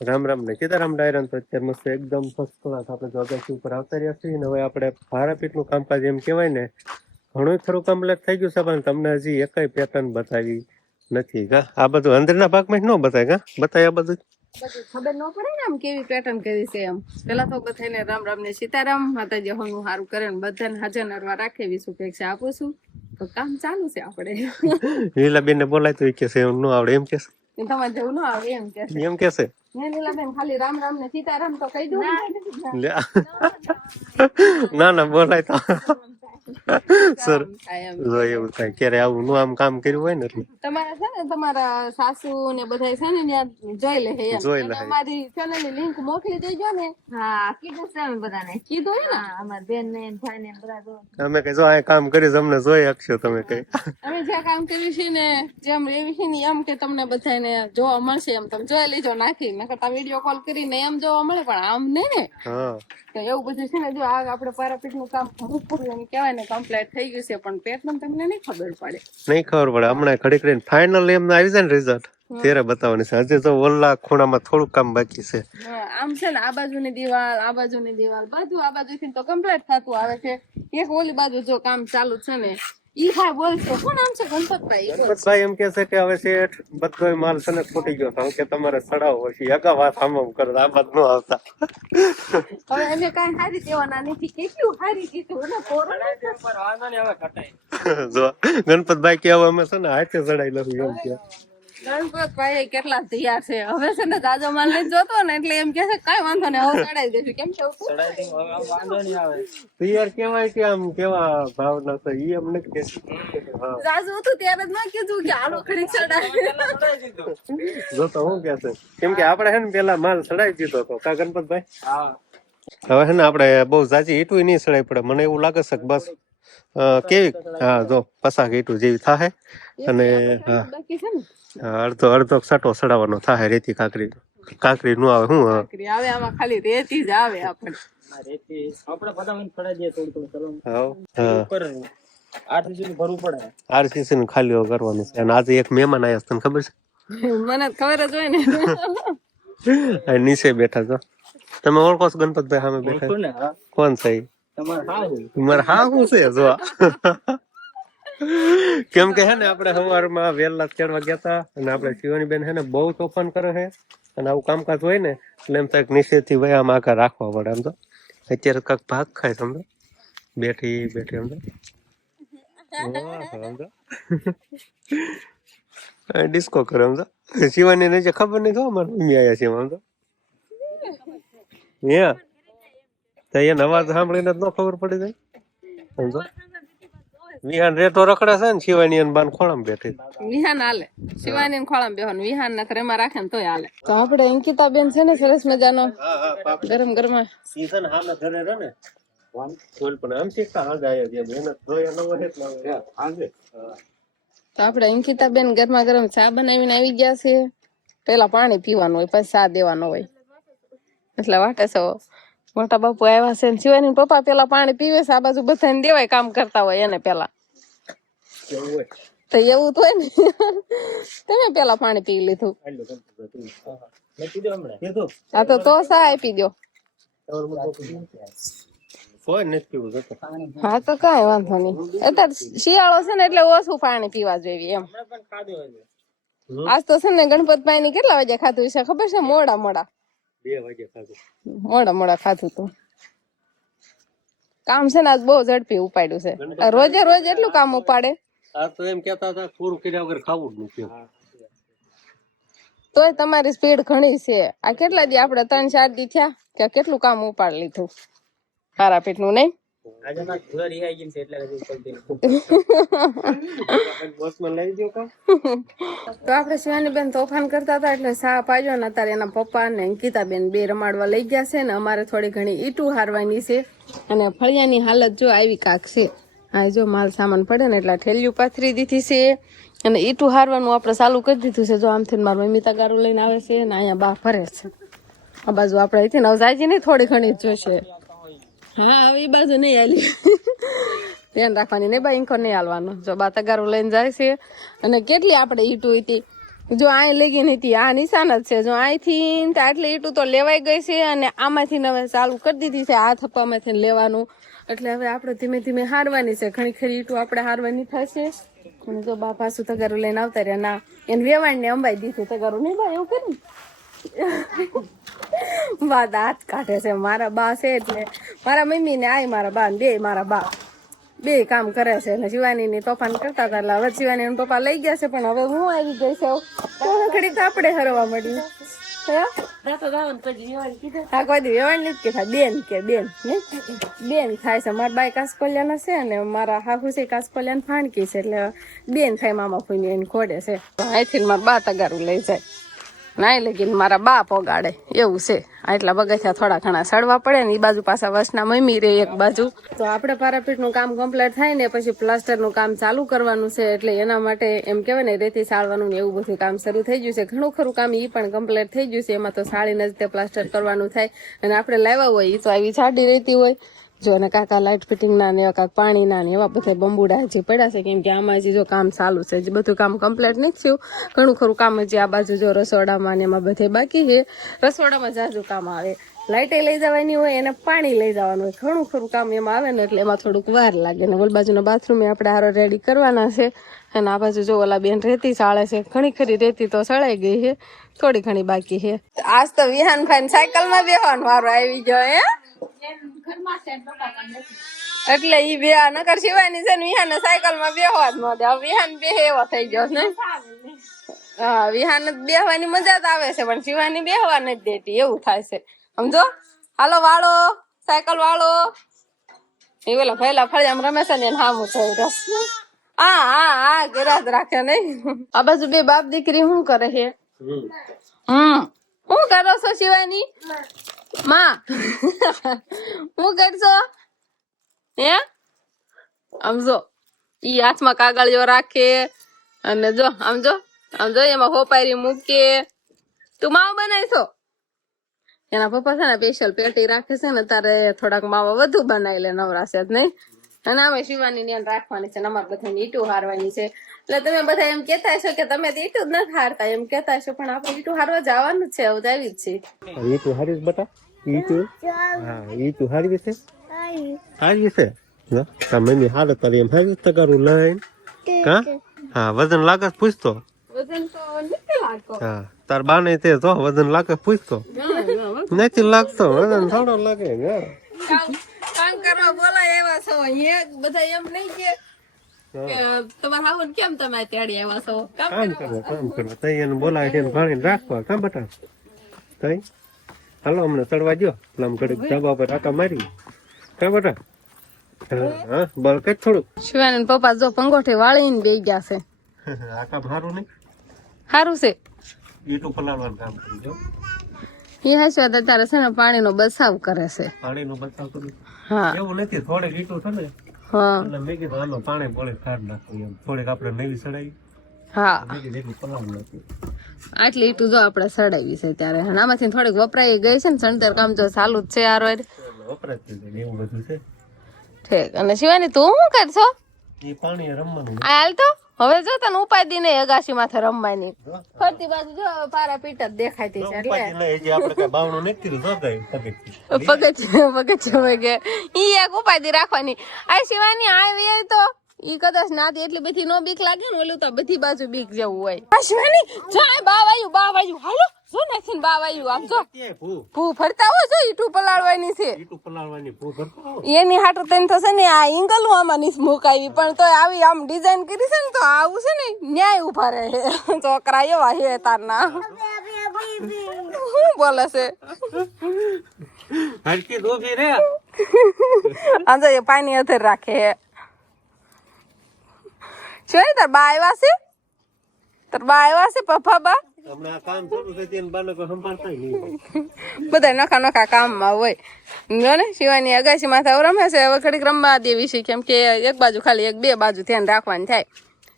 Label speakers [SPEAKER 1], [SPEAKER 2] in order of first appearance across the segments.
[SPEAKER 1] રામ રામ ને સીતારામ ડાયરન તો અત્યારે મસ્ત એકદમ ફર્સ્ટ ક્લાસ આપણે જોગાસી ઉપર આવતા રહ્યા છીએ ને હવે આપણે ભારાપીઠનું કામકાજ એમ કહેવાય ને ઘણું ખરું કમ્પ્લેટ થઈ ગયું છે પણ તમને હજી એકય પેટર્ન બતાવી નથી કા આ બધું અંદરના ભાગમાં જ ન બતાય કા બતાય આ બધું?
[SPEAKER 2] ખબર ન પડે ને આમ કેવી પેટર્ન કરી છે એમ. પેલા તો બધાને રામ રામ ને સીતારામ માતાજી હોનું સારું કરે ને બધાને હાજર નરવા રાખે શુભેચ્છા આપું છું. તો કામ ચાલુ છે આપણે.
[SPEAKER 1] લીલાબેન ને બોલાય તો કે છે ન આવડે એમ કે
[SPEAKER 2] તમારે જવું ન આવે એમ કે
[SPEAKER 1] એમ કે છે?
[SPEAKER 2] ખાલી રામ રામ ને સીતારામ તો કહી દઉં.
[SPEAKER 1] ના ના બોલાય તો સર એવું થાય. ક્યારે આવું નું આમ કામ કર્યું હોય ને એટલે.
[SPEAKER 2] તમારા છે ને તમારા સાસુ ને બધા છે ને ત્યાં જોઈ લે
[SPEAKER 1] જોઈ લે.
[SPEAKER 2] અમારી ચેનલની લિંક મોકલી દેજો ને.
[SPEAKER 3] હા કીધું છે અમે બધાને.
[SPEAKER 2] કીધું હોય ને?
[SPEAKER 3] અમાર બેન ને ભાઈ ને બધા
[SPEAKER 1] અમે કઈ જો આ કામ કરી તમને જોઈ શકશો તમે કઈ.
[SPEAKER 2] અમે જે કામ કર્યું છે ને જેમ એવી છે ને એમ કે તમને બધાને જોવા મળશે એમ. તમે જોઈ લેજો નાખી. નકર વીડિયો કોલ કરીને એમ જોવા મળે પણ આમ ને.
[SPEAKER 1] હા.
[SPEAKER 2] તો એવું બધું છે ને જો આ આપણે પેરાપીટનું કામ ઘણું એમ કહેવાય ને કમ્પ્લીટ થઈ ગયું છે પણ પેટમાં તમને નહીં ખબર પડે.
[SPEAKER 1] નહીં ખબર પડે. હમણાં ઘડીક રહીને ફાઇનલ એમને આવી જાય ને રિઝલ્ટ ત્યારે બતાવવાની છે. હજી તો ઓલા ખૂણામાં થોડું કામ બાકી છે.
[SPEAKER 2] આમ છે ને આ બાજુની દિવાલ આ બાજુની દિવાલ બધું આ બાજુથી તો કમ્પ્લીટ થતું આવે છે. એક ઓલી બાજુ જો કામ ચાલુ છે ને ઈ હા બોલશો શું નામ છે ગણપતભાઈ?
[SPEAKER 1] ગણપતભાઈ એમ કે છે કે હવે શેઠ બધો માલ છે ને ખૂટી ગયો છે. કે તમારે ચડાવો પછી અગા વાત આમ આમ કરો આ ન આવતા.
[SPEAKER 2] હવે અમે કઈ હારી દેવાના નથી. કેટલું હારી કીધું ને કોરોના
[SPEAKER 1] જો ગણપતભાઈ કે હવે અમે છે ને હાથે ચડાઈ લઉં એમ કે.
[SPEAKER 2] ગણપતભાઈ કેટલા તૈયાર છે? હવે છે ને તાજો માલ નથી જોતો ને એટલે એમ કે છે કઈ વાંધો નહીં હવે ચડાવી દેશું. કેમ છે
[SPEAKER 1] તૈયાર કેવાય કે આમ કેવા ભાવના છે? ઈ એમ નથી કહેતી.
[SPEAKER 2] હતું ત્યારે જ ના કીધું કે આલો ખરી ચડાવી
[SPEAKER 1] જો તો હું કે છે? કેમ કે આપણે છે ને પેલા માલ ચડાવી દીધો હતો. કા ગણપતભાઈ? હવે છે ને આપણે બહુ જાજી ઈટું નહીં ચડાવી પડે. મને એવું લાગે છે કે બસ કેવી હા જો પસાક ઈટું જેવી થાય અને હા. હા, અડધો અડધો સટો ચડાવવાનો થાય રેતી કાકરી. કાકરી નું આવે
[SPEAKER 2] શું આવે? આમાં ખાલી રેતી જ આવે આપણે
[SPEAKER 4] આપણે ફટાફટ ચડાઈ દઈએ થોડું થોડું ચલો. ઉપર આઠ સુધી ભરવું પડે.
[SPEAKER 1] આરસીસી નું ખાલી કરવાનું છે. અને આજે એક મહેમાન આવ્યા છે તને ખબર છે?
[SPEAKER 2] મને ખબર જ હોય ને.
[SPEAKER 1] નીચે બેઠા છો. તમે ઓળખો છો ગણપતભાઈ સામે બેઠા? કોણ છે?
[SPEAKER 4] તમારે હા
[SPEAKER 1] હું છે જો કેમ કે હે ને આપણે સવારમાં વહેલા ચડવા ગયા હતા અને આપણે શિવાની બેન હે ને બહુ તોફાન કરે છે અને આવું કામકાજ હોય ને એટલે એમ થાય કે થી આમ આગળ રાખવા પડે આમ તો. અત્યારે કાંક ભાગ ખાય સમજો? બેઠી બેઠી સમજો? ડિસ્કો કરે સમજો? શિવાની ને જે ખબર નહીં થવા મારે મમ્મી આવ્યા છે એમ સમજો? Yeah. તો એને અવાજ સાંભળીને જ ન ખબર પડી જાય સમજો? વિહાન રેટો રખડે છે ને શિવાની અને બાન ખોળામ બેઠી.
[SPEAKER 2] વિહાન હાલે. શિવાની ખોળામ બેહવાનું. વિહાન ના ઘરેમાં રાખે ને તોય હાલે. તો આપણે અંકિતા બેન છે ને સરસ મજાનો? ગરમ ગરમ.
[SPEAKER 1] સીઝન હામે ઘરે રહે ને. ફૂલ પણ આમ શીખતા હાલ જાય છે. મહેનત જોયા ન હોય એટલે હવે
[SPEAKER 2] તો આપણે અંકિતા બેન ગરમા ગરમ ચા બનાવીને આવી ગયા છે. પેલા પાણી પીવાનું હોય પછી ચા દેવાનો હોય. એટલે વાટે છે. મોટા બાપુ આવ્યા છે ને શિવાની પપ્પા પેલા પાણી પીવે છે. આ બાજુ બધાને દેવાય કામ કરતા હોય એને પેલા. તો એવું તો હોય ને તમે પેલા પાણી પી લીધું. આ તો તો સા આપી દો હા તો કઈ વાંધો નહીં. અત્યારે શિયાળો છે ને એટલે ઓછું પાણી પીવા જોઈએ એમ. આજ તો છે ને ગણપતભાઈ ની કેટલા વાગે ખાધું છે ખબર છે? મોડા મોડા.
[SPEAKER 1] બે વાગે ખાધું.
[SPEAKER 2] મોડા મોડા ખાધું તું. કામ છે ને આજ બહુ ઝડપી ઉપાડ્યું છે. રોજે રોજ એટલું કામ ઉપાડે.
[SPEAKER 1] આ તો એમ કેતા હતા પૂરું કર્યા વગર ખાવું જ નથી
[SPEAKER 2] તોય તમારી સ્પીડ ઘણી છે. આ કેટલા દી આપણે ત્રણ ચાર દી થયા કે કેટલું કામ ઉપાડ લીધું? તારાપીઠનું નહીં? તો આપણે શિવાની બેન તોફાન કરતા હતા એટલે સા પાડ્યો ને અત્યારે એના પપ્પા ને અંકિતા બેન બે રમાડવા લઈ ગયા છે ને અમારે થોડી ઘણી ઈટું હારવાની છે. અને ફળિયાની હાલત જો આવી કાક છે. આ જો માલ સામાન પડે ને એટલે ઠેલિયું પાથરી દીધી છે અને ઈટું હારવાનું આપણે ચાલુ કરી દીધું છે. જો આમથી મારું મમ્મી તગારું લઈને આવે છે ને અહીંયા બા ફરે છે. આ બાજુ આપણે અહીંથી નવજાજી ને થોડી ઘણી જોશે. હા, હવે એ બાજુ નહીં આવી ધ્યાન રાખવાની, નહીં બા, ઈંખો નહીં હાલવાનું જો બા તગારું લઈને જાય છે અને કેટલી આપણે ઈટું હતી જો અહીં લેગી નથી આ નિશાન જ છે. જો અહીંથી આટલી ઈટું તો લેવાઈ ગઈ છે અને આમાંથી હવે ચાલુ કરી દીધી છે. આ થપ્પામાંથી લેવાનું. એટલે હવે આપણે ધીમે ધીમે હારવાની છે. ઘણી ખરી ઈટું આપણે હારવાની થશે. હું તો બા પાછું તગારું લઈને આવતા રહ્યા. ના, એને વેવાણને અંબાઈ દીધું તગારું. નહીં બા, એવું કર્યું? બા દાંત કાઢે છે. મારા બા છે એટલે મારા મમ્મી ને આય, મારા બા બે, મારા બા. બે કામ કરે છે. અને શિવાની ની તોફાન કરતા હતા એટલે હવે શિવાની પપ્પા લઈ ગયા છે, પણ હવે હું આવી ગઈ છું. ઘડી તો આપણે હરવા મળ્યું હે? કોઈ દી વેવાણ નથી કીધા બેન કે બેન હે? બેન થાય છે. મારા બાઈ કાસકોલિયાના છે ને મારા હાહુ છે કાસકોલિયાન ફાણકી છે. એટલે બેન થાય મામા ફૂઈ એને ખોડે છે. અહીંથી મારા બા તગારું લઈ જાય. નાઈ લગીને મારા બા પોગાડે એવું છે. આટલા બગથિયા થોડા ઘણા સડવા પડે ને એ બાજુ પાછા વસના મમ્મી રે એક બાજુ. તો આપણે પારાપીટનું કામ કમ્પ્લીટ થાય ને પછી પ્લાસ્ટરનું કામ ચાલુ કરવાનું છે એટલે એના માટે એમ કહેવાય ને રેતી સાળવાનું એવું બધું કામ શરૂ થઈ ગયું છે. ઘણું ખરું કામ એ પણ કમ્પ્લીટ થઈ ગયું છે. એમાં તો સાળીને જ તે પ્લાસ્ટર કરવાનું થાય. અને આપણે લાવ્યા હોય એ તો આવી જાડી રહેતી હોય. જો અને કાકા લાઇટ ફિટિંગ ના ને કાંક પાણીના ને એવા બધા બંબુડા હજી પડ્યા છે, કેમ કે આમાં હજી જો કામ ચાલુ છે, હજી બધું કામ કમ્પ્લીટ નથી થયું. ઘણું ખરું કામ હજી આ બાજુ જો રસોડામાં ને એમાં બધે બાકી છે. રસોડામાં જાજુ કામ આવે. લાઇટે લઈ જવાની હોય, એને પાણી લઈ જવાનું હોય. ઘણું ખરું કામ એમાં આવે ને એટલે એમાં થોડુંક વાર લાગે ને ઓલ બાજુના બાથરૂમ આપણે હારો રેડી કરવાના છે. અને આ બાજુ જો ઓલા બેન રેતી સાળે છે, ઘણી ખરી રેતી તો સળાઈ ગઈ છે, થોડી ઘણી બાકી છે. આજ તો વિહાન ભાઈ સાયકલમાં બેહવાનો વારો આવી ગયો, હે? એટલે ઈ બે આ નકર શિવાની છે ને વિહાન સાયકલમાં બેહવા જ ન દે હવે વિહાન બેહે એવો થઈ ગયો ને. હા વિહાન બેહવાની મજા જ આવે છે પણ શિવાની બેહવા નથી દેતી એવું થાય છે. સમજો? હાલો વાળો સાયકલ વાળો. એ પેલા ભેલા ફળી આમ રમે છે ને હામું થયું રસ હા હા હા ગેરાજ રાખે નહીં. આ બાજુ બે બાપ દીકરી શું કરે છે? હમ. શું કરો છો શિવાની? માં આમ જો, ઈ હાથમાં કાગળિયો રાખે અને જો, આમ આમ જો, એમાં હોપારી મૂકે. તું માવો બનાવીશો એના પપ્પા ને સ્પેશિયલ પેટી રાખે છે ને, તારે થોડાક માવા વધુ બનાવી લે, નવરાશે જ નહીં. અને અમે શિવાની ને રાખવાની છે અમારે બધાને ઈટું હારવાની છે. એટલે તમે બધા એમ કેતા છો કે તમે તો ઈટું જ નથી હારતા એમ કેતા છો પણ આપણે ઈટું હારવા જવાનું છે હવે આવી જ છે
[SPEAKER 1] ઈ હારીશ હારી બટા? ઈ હા ઈ હારી છે? હારી છે? તમે ની હારે તારી એમ હારી તગારું લઈને. કા? હા વજન લાગે પૂછતો.
[SPEAKER 2] વજન તો નથી લાગતો.
[SPEAKER 1] હા તાર બાને તે તો વજન લાગે પૂછતો. નથી લાગતો વજન થોડો લાગે હા.
[SPEAKER 2] કામ કરવા બોલાય એવા છો. અહીંયા બધા એમ નહીં કે કે તમારા કેમ તમે તેડી આવ્યા છો? કામ
[SPEAKER 1] કરો કામ કરો તઈ એને બોલાવે છે ભાણીને રાખવા. કા બટા? તઈ? હાલો અમને ચડવા એટલે ઘડીક ધાબા પર આટા મારી કા બટા? હા, હા બળ કઈ થોડુંક.
[SPEAKER 2] શિવાનંદ પપ્પા જો પંગોઠે વાળીને બે ગયા છે.
[SPEAKER 1] નહીં.
[SPEAKER 2] સારું છે.
[SPEAKER 1] પલાળવાનું કામ
[SPEAKER 2] એ અત્યારે છે ને પાણીનો બસાવ કરે છે.
[SPEAKER 1] પાણીનો બચાવ કરું?
[SPEAKER 2] હા.
[SPEAKER 1] એવું નથી થોડે ઈટું છે ને
[SPEAKER 2] હા.
[SPEAKER 1] એટલે મેં કીધું આમાં પાણી બોળે ખાર નાખું એમ. થોડીક આપણે નવી
[SPEAKER 2] હા.
[SPEAKER 1] નાખ્યું
[SPEAKER 2] આટલી ઈટું જો આપણે સડાવી છે ત્યારે. આમાંથી થોડીક વપરાઈ ગઈ છે ને સણતર કામ તો ચાલુ જ છે આ રોજ.
[SPEAKER 1] એવું બધું છે.
[SPEAKER 2] ઠીક. અને શિવાની તું શું કરશો?
[SPEAKER 1] એ પાણી રમવાનું.
[SPEAKER 2] હાલ તો હવે જો તને ઉપાધી નહીં અગાસી માથે રમવાની. ફરતી બાજુ જો પારા પીટ જ દેખાતી છે એટલે પગથિયે. કે. ઈ એક ઉપાધી રાખવાની. આ શિવાની આવી તો ઈ કદાચ નાથી એટલી બધી નો બીક લાગે ને ઓલું તો બધી બાજુ બીક જેવું હોય. શિવાની જો આ બા વાયુ બા વાયુ હાલો. જો નાખીને બા આવ્યું આમ જો.
[SPEAKER 1] ભૂ,
[SPEAKER 2] ફરતા હોય જો ઈટુ પલાળવાની છે.
[SPEAKER 1] ઈટુ પલાળવાની ભૂ ફરતા હોવ.
[SPEAKER 2] એની હાટું તને થશે ને આ એંગલું આમાં નીસ મુકાવી પણ તો આવી આમ ડિઝાઇન કરી છે ને તો આવું છે ને ન્યાય ઊભા રહે. છોકરા એવા હે તારના. શું બોલે છે?
[SPEAKER 1] હરકી દોભી રે.
[SPEAKER 2] આ એ પાણી અધર રાખે. હે શું તાર બા આવ્યા છે? તાર બા આવ્યા છે પપ્પા બા? બધા નખા નખા કામમાં હોય. જો ને શિવાની અગાસી માથા રમે છે હવે ઘડીક રમવા દેવી છે કેમ કે એક બાજુ ખાલી એક બે બાજુ ધ્યાન રાખવાની થાય.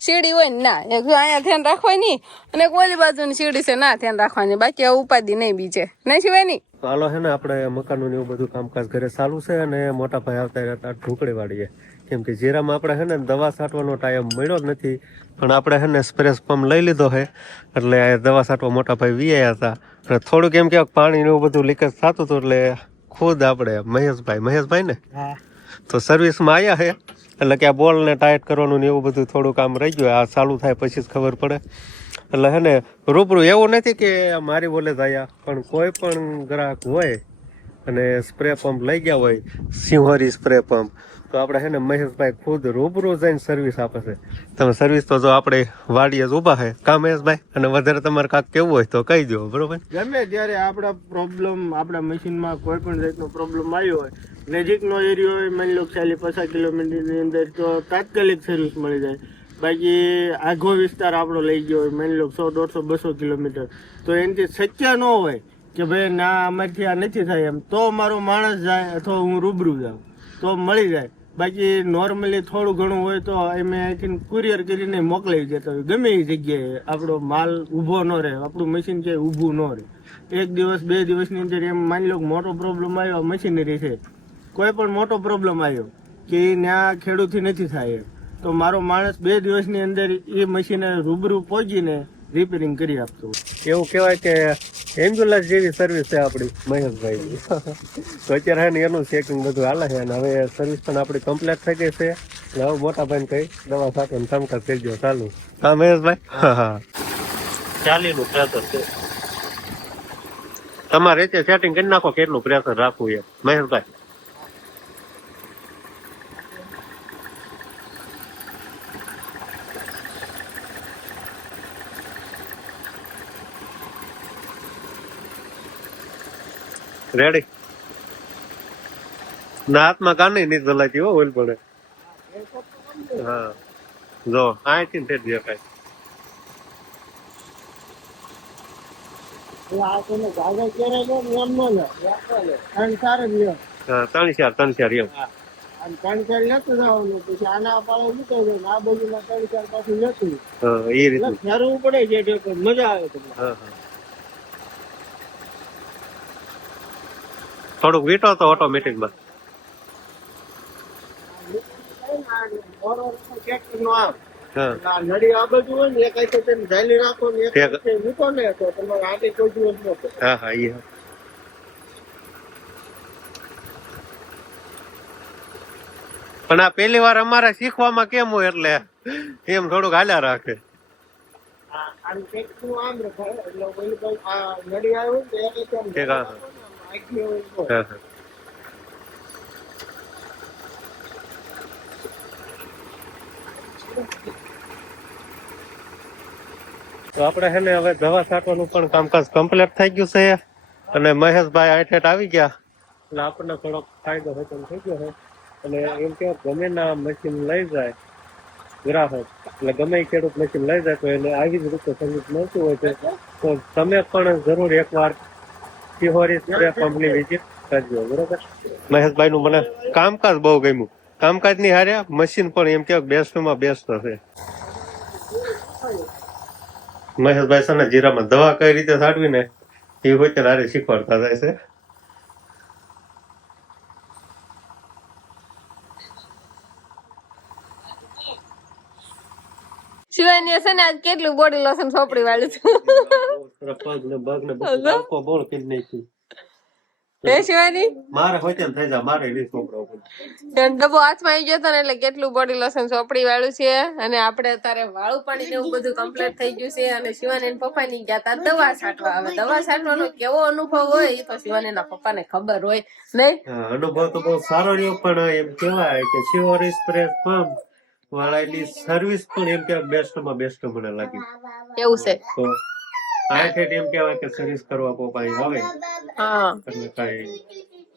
[SPEAKER 2] શીડી હોય ને ના એક અહીંયા ધ્યાન રાખવાની અને ઓલી બાજુની શીડી છે ના ધ્યાન રાખવાની બાકી ઉપાધિ નહીં બીજે નહીં શિવાની?
[SPEAKER 1] હાલો છે ને આપણે મકાનનું ને એવું બધું કામકાજ ઘરે ચાલુ છે અને મોટા ભાઈ આવતા રહેતા ઢોકળી વાળીએ કેમ કે જીરામાં આપણે હે ને દવા છાંટવાનો ટાઈમ મળ્યો જ નથી પણ આપણે હે ને સ્પ્રેસ પંપ લઈ લીધો છે એટલે આ દવા છાંટવા મોટા ભાઈ વીઆયા હતા. અને થોડુંક એમ કે પાણીનું એવું બધું લીકેજ થતું હતું એટલે ખુદ આપણે મહેશભાઈ મહેશભાઈ ને? તો સર્વિસમાં આવ્યા છે એટલે કે આ બોલને ટાઈટ કરવાનું ને એવું બધું થોડું કામ રહી ગયું. આ ચાલુ થાય પછી જ ખબર પડે. એટલે હે ને રૂબરૂ એવું નથી કે મારી બોલે જ આવ્યા પણ કોઈ પણ ગ્રાહક હોય અને સ્પ્રે પંપ લઈ ગયા હોય સિંહોરી સ્પ્રે પંપ તો આપણે છે ને મહેશભાઈ ખુદ રૂબરૂ જઈને સર્વિસ આપે છે. તમે સર્વિસ તો જો આપણે વાડીએ જ ઊભા છે. કા મહેશભાઈ? અને વધારે તમારે કાંક કેવું હોય તો કહી દો બરોબર?
[SPEAKER 5] ગમે ત્યારે આપણા પ્રોબ્લેમ આપણા મશીનમાં કોઈ પણ જાતનો પ્રોબ્લેમ આવ્યો હોય, નજીકનો એરિયો હોય, માની લો ચાલી પચાસ કિલોમીટરની અંદર તો તાત્કાલિક સર્વિસ મળી જાય. બાકી આઘો વિસ્તાર આપણો લઈ ગયો હોય, માની લો સો, દોઢસો, બસો કિલોમીટર. તો એનાથી શક્ય ન હોય કે ભાઈ ના અમારથી આ નથી થાય એમ. તો મારો માણસ જાય અથવા હું રૂબરૂ જાઉં. તો મળી જાય. બાકી નોર્મલી થોડું ઘણું હોય તો અમે અહીંથી કુરિયર કરીને મોકલાવી દેતા હોય ગમે એ જગ્યાએ આપણો માલ ઊભો ન રહે, આપણું મશીન છે ઊભું ન રહે એક દિવસ, બે દિવસની અંદર એમ માની લો મોટો પ્રોબ્લેમ આવ્યો મશીનરી છે કોઈ પણ મોટો પ્રોબ્લેમ આવ્યો કે એ ત્યાં ખેડૂતથી નથી થાય. તો મારો માણસ બે દિવસની અંદર એ મશીને રૂબરૂ પહોંચીને રિપેરિંગ કરી આપતો
[SPEAKER 1] એવું કહેવાય કે એમ્બ્યુલન્સ જેવી સર્વિસ છે આપણી મહેશભાઈ તો અત્યારે હે ને એનું ચેકિંગ બધું હાલે છે અને હવે સર્વિસ પણ આપણી કમ્પ્લીટ થઈ ગઈ છે. એટલે હવે મોટા ભાઈને કઈ દવા સાથે સમકાર થઈ ગયો ચાલુ. હા મહેશભાઈ? હા. ચાલીનું પ્રેશર છે. તમારે રીતે સેટિંગ કરી નાખો કેટલું પ્રેશર રાખવું એમ મહેશભાઈ? રેડી ના હાથમાં કાને નહીં ચલાતી હો ઓઇલ પડે. હા. જો અહીંથી ને ઠેઠ દેખાય.
[SPEAKER 5] ત્રણ ચાર જ
[SPEAKER 1] ત્રણ ચાર ત્રણ ચાર એમ.
[SPEAKER 5] ત્રણ ચાર લેતું જવાનું પછી આના પાડે મૂકાઈ જાય આ બાજુના ત્રણ ચાર પાછું લેતું.
[SPEAKER 1] હા એ રીતે
[SPEAKER 5] ફેરવું પડે છે મજા આવે તમને.
[SPEAKER 1] હા વીટો તો ઓટોમેટિકમાં પણ આ પેલી વાર અમારે શીખવામાં કેમ હોય એટલે એમ થોડુંક હાલ્યા રાખે.
[SPEAKER 5] આમ આમ એટલે તો
[SPEAKER 1] આપણે છે ને હવે દવા છાંટવાનું પણ કામકાજ કમ્પ્લીટ થઈ ગયું છે અને મહેશભાઈ આઠેટ આવી ગયા. એટલે આપણને થોડોક ફાયદો હોય તેમ થઈ ગયો છે અને એમ કે ગમે ના મશીન લઈ જાય, ગ્રાહક. એટલે ગમે ખેડૂત મશીન લઈ જાય તો એને આવી જ રીતે સર્વિસ મળતું હોય છે. તો તમે પણ જરૂર એકવાર મહેશભાઈ નું મને કામકાજ બહુ ગમ્યું. કામકાજની હારે મશીન પણ એમ કે બેસ્ટમાં બેસ્ટ હશે મહેશભાઈ છે જીરામાં દવા કઈ રીતે છાંટવી ને એ હોય ત્યારે શીખવાડતા જાય છે.
[SPEAKER 2] શિવાની છે ને આજ કેટલું બોડી લોશન સોપડી વાળું છે.
[SPEAKER 1] પગ ને બગ ને બધું આખો બોળ કરી નાખ્યું
[SPEAKER 2] હે શિવાની?
[SPEAKER 1] મારે હોય તેમ થઈ જાય મારે રીસ પકડવું
[SPEAKER 2] ડબ્બો હાથમાં આવી ગયો હતો ને એટલે કેટલું બોડી લોશન ચોપડી વાળું છે. અને આપણે અત્યારે વાળું પાણી ને એવું બધું કમ્પ્લીટ થઈ ગયું છે. અને શિવાની પપ્પા ની ગયા તા દવા છાંટવા. હવે દવા છાંટવાનો કેવો અનુભવ હોય એ તો શિવાની ના પપ્પા ને ખબર હોય નહીં?
[SPEAKER 1] અનુભવ તો બહુ સારો રહ્યો પણ એમ કેવાય કે શિવોરી પંપ વાળાની સર્વિસ પણ એમ કે બેસ્ટમાં બેસ્ટ મને લાગી.
[SPEAKER 2] એવું છે.
[SPEAKER 1] તો આ ઠેઠ એમ કહેવાય કે સર્વિસ કરવા કોઈ પાસે આવે
[SPEAKER 2] હા.
[SPEAKER 1] એટલે કઈ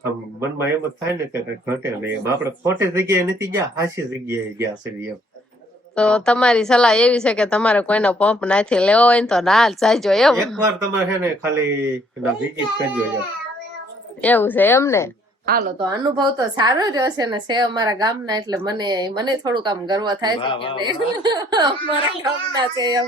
[SPEAKER 1] આમ મનમાં એમ જ થાય ને કે કઈ ઘટે નહીં. એમ આપણે ખોટી જગ્યાએ નથી ગયા હાસી જગ્યાએ ગયા છે એમ.
[SPEAKER 2] તો તમારી સલાહ એવી છે કે તમારે કોઈનો પંપ નાથી લેવો હોય તો ના જાજો એમ.
[SPEAKER 1] એકવાર તમારે છે ને ખાલી વિઝિટ કરજો
[SPEAKER 2] એવું છે એમ ને? હાલો તો અનુભવ તો સારો જ હશે ને છે અમારા ગામના એટલે મને મને થોડુંક આમ ગર્વ થાય છે કે અમારા ગામના છે એમ.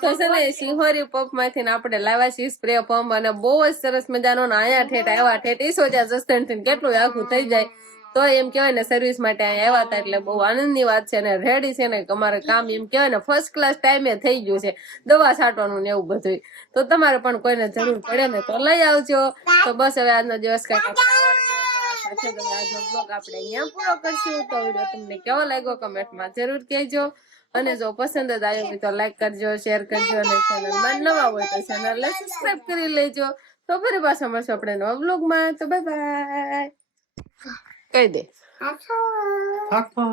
[SPEAKER 2] તો છે ને સિંહોરી પંપમાંથી આપણે લાવ્યા છીએ સ્પ્રે પંપ અને બહુ જ સરસ મજાનો ને અહીંયા ઠેઠ આવ્યા ઠેઠ. ઈસો જ્યાં જસ્ટનથી કેટલું આખું થઈ જાય. તો એમ કહેવાય ને સર્વિસ માટે અહીંયા આવ્યા હતા એટલે બહુ આનંદની વાત છે ને રેડી છે ને અમારે કામ એમ કહેવાય ને ફર્સ્ટ ક્લાસ ટાઈમે થઈ ગયું છે. દવા છાંટવાનું ને એવું બધું તો તમારે પણ કોઈને જરૂર પડે ને તો લઈ આવજો. તો બસ હવે આજનો દિવસ કંઈક આપણે આવો રહ્યો. તો આ સાથે તમે આજનો બ્લોગ આપણે અહીંયા પૂરો કરશું. તો વીડિયો તમને કેવો લાગ્યો કમેન્ટમાં જરૂર કહેજો. અને જો પસંદ જ આવ્યો હોય તો લાઈક કરજો શેર કરજો અને ચેનલમાં નવા હોય તો ચેનલને સબસ્ક્રાઇબ કરી લેજો. તો ફરી પાછા મળશું આપણે નવા બ્લોગમાં તો બાય બાય કહી દે.
[SPEAKER 1] આખો